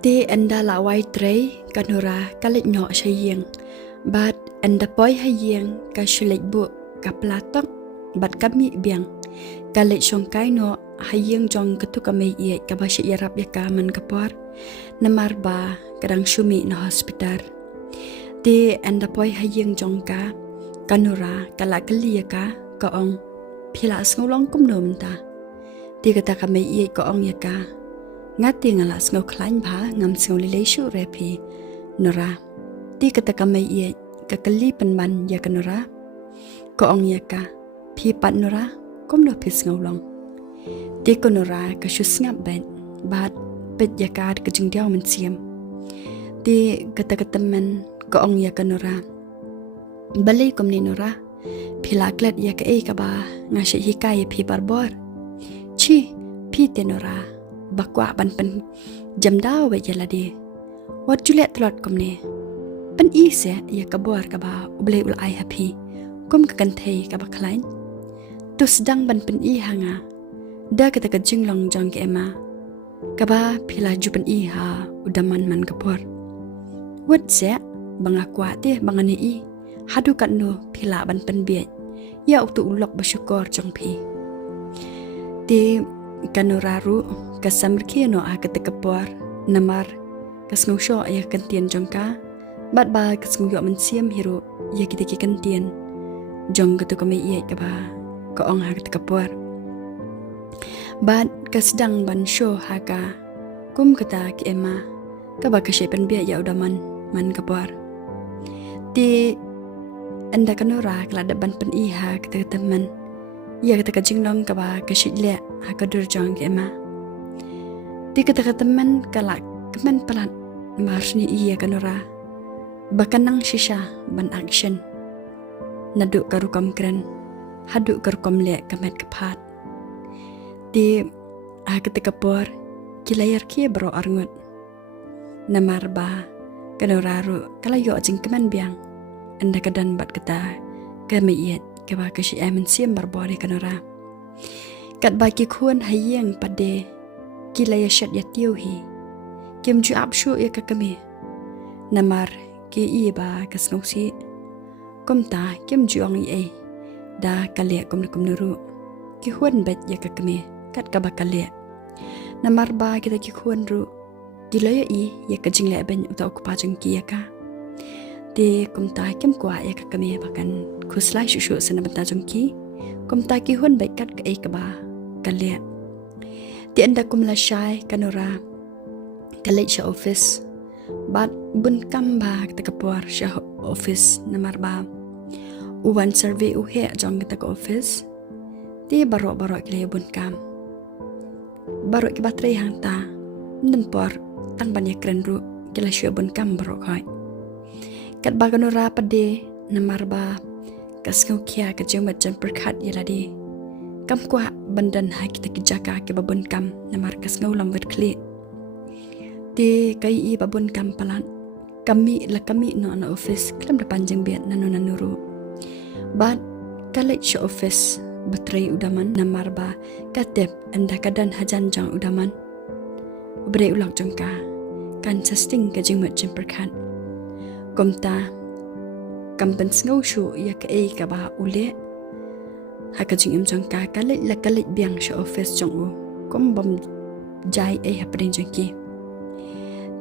Ti anda lawai trei kanura kalik nyok sayeng. Bat anda poi hayeng ka shulik bu ka platok bat kami biang. Kalik songkai no hayeng jong ketu kami iya ka bashi yarap ya ka man kapor. Namar ba kadang shumi na hospital. Ti anda poi hayeng jong ka kanura kala kali ya ka kaong pila ngulong kum nom ta. Ti kata kami iya kaong ya ka. Ngati ngalas ngau klain ba ngam sing lilesu repi nora ti kata kamai ye ka kali penman ya ka nora ko ong ya ka pi pat nora kom no pis ngaulong ti ko nora ka shus ngap ben bat pet ya ka ka jing diaw men siam ti kata men ko ong ya ka nora balai kom ni nora pila klet ya ka ka ba ngashi hikai pi barbor chi pi te nora bakwa ban pen jam daw we jaladi wat julet telot komne pen ise ya kabor ka ba uble ul ai happy kom ka kan thei ka ba klain tu sedang ban pen i hanga da kata ka jinglong jong ke ema ka ba phila ju pen i ha udaman man kapor wat se banga kwa te banga ni i hadu kan no phila ban pen be ya uktu ulok ba syukur jong phi ti kanuraru kasamrki no akate kapor namar kasngusho ya kantien jongka bat ba kasnguyo mensiam hiro ya kita ki kantien jong katu kami iya ka ba ko ong hakate kapor bat kasdang ban sho haka kum kata ki ema ka ba ka shepen bia ya udaman man kapor ti anda kanura klada ban pen iha kata teman ya kata ka jinglong ka ba ka shidle haka dur jong ki ema di kata teman kalak kemen pelat marsni iya kanora bakanang shisha ban action naduk karukam kren haduk karukam le kamet kapat di ketika por kilayar kia bro arngut namar ba kanora ru kalayo jing kemen biang anda kadan bat kata kami iet kaba kashi amen siam barbore kanora kat baki kuan hayeng pade kilaya shat ya tiuhi kim ju apshu ya ka kami namar ki i ba kasnosi komta kim ju ong i da kale kom nuru ki huan bet ya ka kami kat ka ba kale namar ba kita ki huan ru dilaya i ya ka jingle ben uta ok pa jang ki ya ka ti komta kim kwa ya ka kami bakan khuslai shushu sana banta jang ki komta ki huan bet kat ka ba kale ti anda kumla syai kanora kalai sya office bat bun kamba kita kapor sya office namar ba uwan survey uhe jong kita ke office ti barok kile bun kam barok ki baterai hang ta nden por tang banyak keren ru kila sya bun kam barok kai kat ba kanora pade namar ba kasngau kia ke jemat jan perkhat yaladi kam kwa bandan hai kita kijaka ke babun kam namar kasngau lam vet kli ti kai i babun kam palan kami no na office klam da panjang biat nanuru bat kalai sha office batrai udaman namar ba katep anda kadan hajan jang udaman bre ulak jangka kan sasting ka jingmat jimperkan komta kampan sngau shu ya ka ka ba ule haka jing im jang ka kalit biang sha office jong u kom bom jai hapring jang ki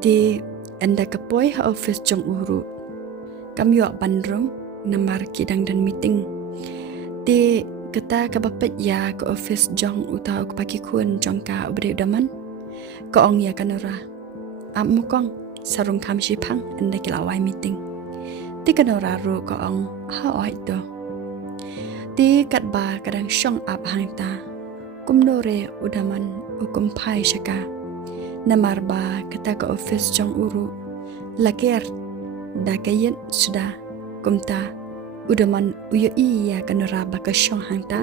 ti anda kapoi ha office jong uru kam yo bandrong namar kidang dan meeting ti kata ka bapet ya ke office jong uta ko paki kun jong ka ubre daman ko ong ya kanora mukong sarung kam shipang anda kilawai meeting ti kanora ru ko ong ha oi to ti kat ba kadang syong ap hang ta kumnore udaman ukum pai shaka namar ba kata ke office jong uru laker da kayen sudah kumta udaman uyo iya kanora ba ka syong hang ta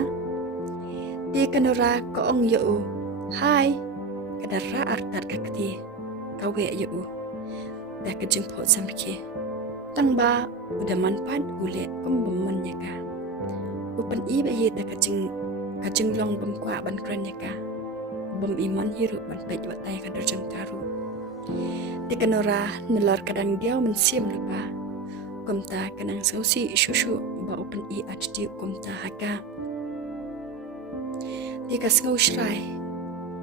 ti kanora ko ong yo hai kadara artat ka kati kawe yo da ka jing po samki tang ba udaman pan ule kumbomon ya ka upan iba hi da kacing long bom kwa ban kran ya ka bom iman hiru ban pej watai ka darjang karu Di kanora nelor kadang dia mensiam lupa. Kumta kanang sausi shushu ba open I HD kumta haka. Di kasngau shrai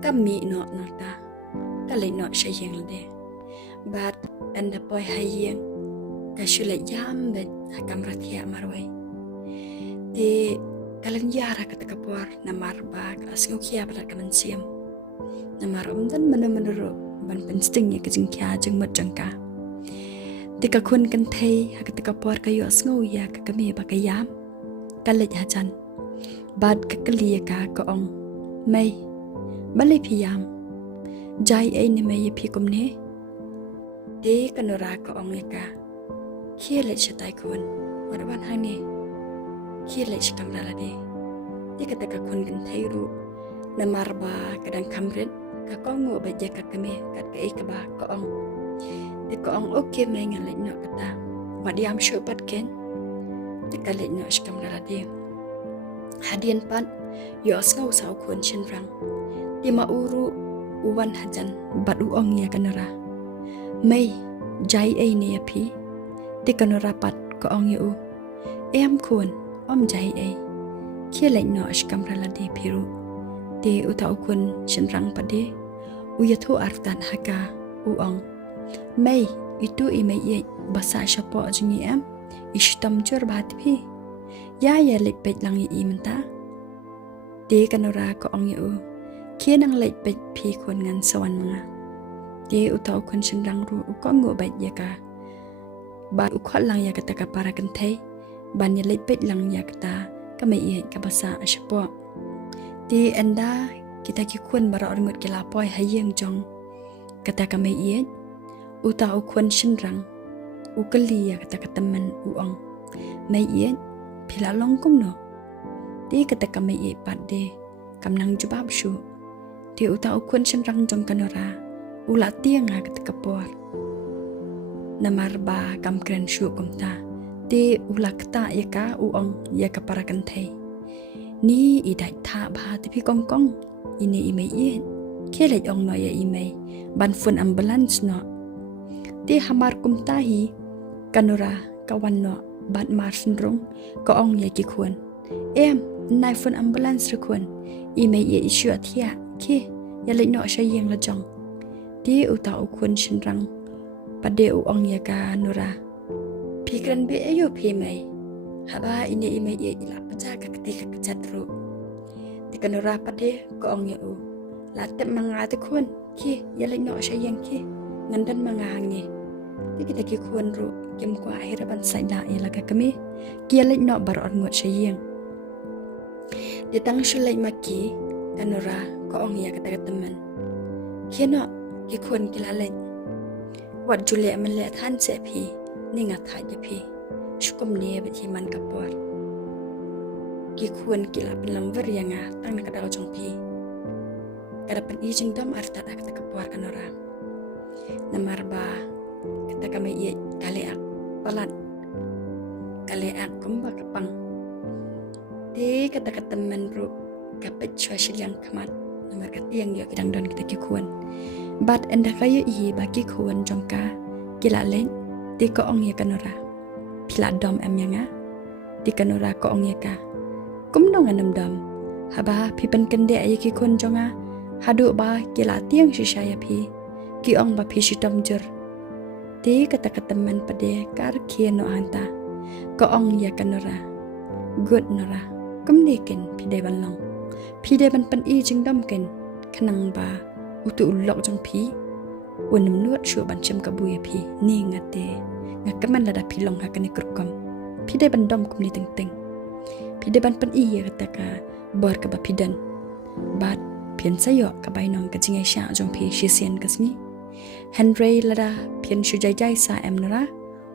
kami no nota. Kalay no shayeng lade. But anda boy hayeng kashulay jam bet hakam ratia marway. Di kalian yara katakapor na marba kasngau kia pada kamansiam. Na marom dan mana-mana ban pensting ya kajing kia jeng mat jangka. Tika kun kan thei hakatika por kayo asngo ya ka kami ba kayam kalej hajan bad ka kali ka kaong mai balai phiyam jai ai ne mai phi kumne de kanora kaong ya ka khiele chatai kun warban hane khiele chikamra la de tika taka kun kan thei ru na marba kadang kamret ka kongo ba ja ka kami kat ka ikaba kaong di kaong okay mai ngalai no kata wadiam shupat ken di kalai no shkam ralade hadian pan yo asngau sau kun chinrang di mauru uwan hajan bat uong ya kanara mai jai ai ne yapi di kanara pat kaong yo em kun om jai ai khielai no shkam ralade phiru de utau kun chinrang pade uyathu artan haka uong mai itu imai ye basa shapo jingi am ishtam jor bat phi ya lek pet lang i menta de kanora ko ong yu kienang lek pet phi kon ngan sawan nga de utau kun chinrang ru ko ngo bat ya ka ba ukhol lang ya kata ka para kan thai ban ya lek pet lang ya kata ka mai ye ka basa shapo di anda kita kikun bara orngot kila poi hayeng jong kata kami iet uta ukun shinrang ukali ya kata teman uong mai iet pila longkum no di kata kami iet pade kamnang jubab shu di uta ukun shinrang jong kanora ula tiang kata kapor namar ba kam kren shu kumta di ula kata ya ka uong ya ka para kantai ni idai tha ba tapi kong ini imei ye kele ong no ya imei ban fun ambulance no ti hamar kum tahi kanura kawan no ban mar sindrong ko ong ya ki khun em nai fun ambulance ru khun imei ye isu athia ki ya le no sha yeng la jong ti uta u khun shinrang pade u ong ya ka nura pikran be ayo phi mai haba ini imei ye ila pacha ka ketika kecatru di kanura pade ko ong yu latem mangate kun ki yale no shayang ki ngandan mangangi di kita ki kun ru kem ko akhir ban sai la ila ka kami ki yale no bar on ngot shayang di tang shulai maki kanura ko ong ya kata teman ki no ki kun ki la wat jule man le than se phi ni nga tha je phi shukum ne ba ji man kapor ki khun kila pelang ver yang tang na kadal jong pi kada pen i jing dam arta ta kata kapor kanora namar ba kata kami ye kale ak palat kale ak kumba kapang de kata kata men ru kapet chwa shilyang kamat namar kati yang yo kidang don kita ki khun bat enda kaya i ba ki khun jong ka kila len de ko ong ye kanora pila dom am yanga di kanora ko ong ye ka kum dong anam dam haba pi pen kende ay ki kon jonga hadu ba kila tiang shisha ya pi ki ong ba pi shitom jur ti kata teman pade kar khien no anta ko ong ya kanora good nora kum nekin pi de ban long pi de ban pen i jing dam ken khanang ba utu lok jong pi unum nuat shu ban chem ka bu ya pi ni ngate ngakaman lada pi long ha kan ikrukom pi de ban dom kum ni teng teng pideban pen iya kata ka bor ka bapidan bat pian sayo ka bainom ka jingai sha jong pi shisian kasni henry lada pian shu jai jai sa em nara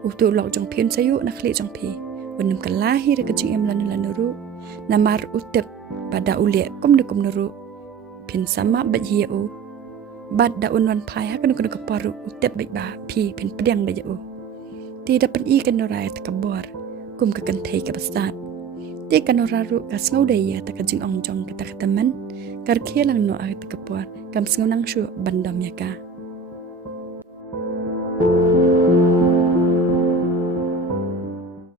utu lok jong pian sayo na khli jong pi unum ka lahir ka jing em lan ru namar utep pada ule kum nuru pian sama bat hi u bat da unwan pai ha kan ka paru utep ba pi pian pedang ba u ti da pen i kan nora ta ka bor kum ka kan thei ka basat ti kanora ru kas ngau dai ya ta ka jing ong jong ka ta teman kar khelang no a ta ka por kam snau nang shu bandam ya ka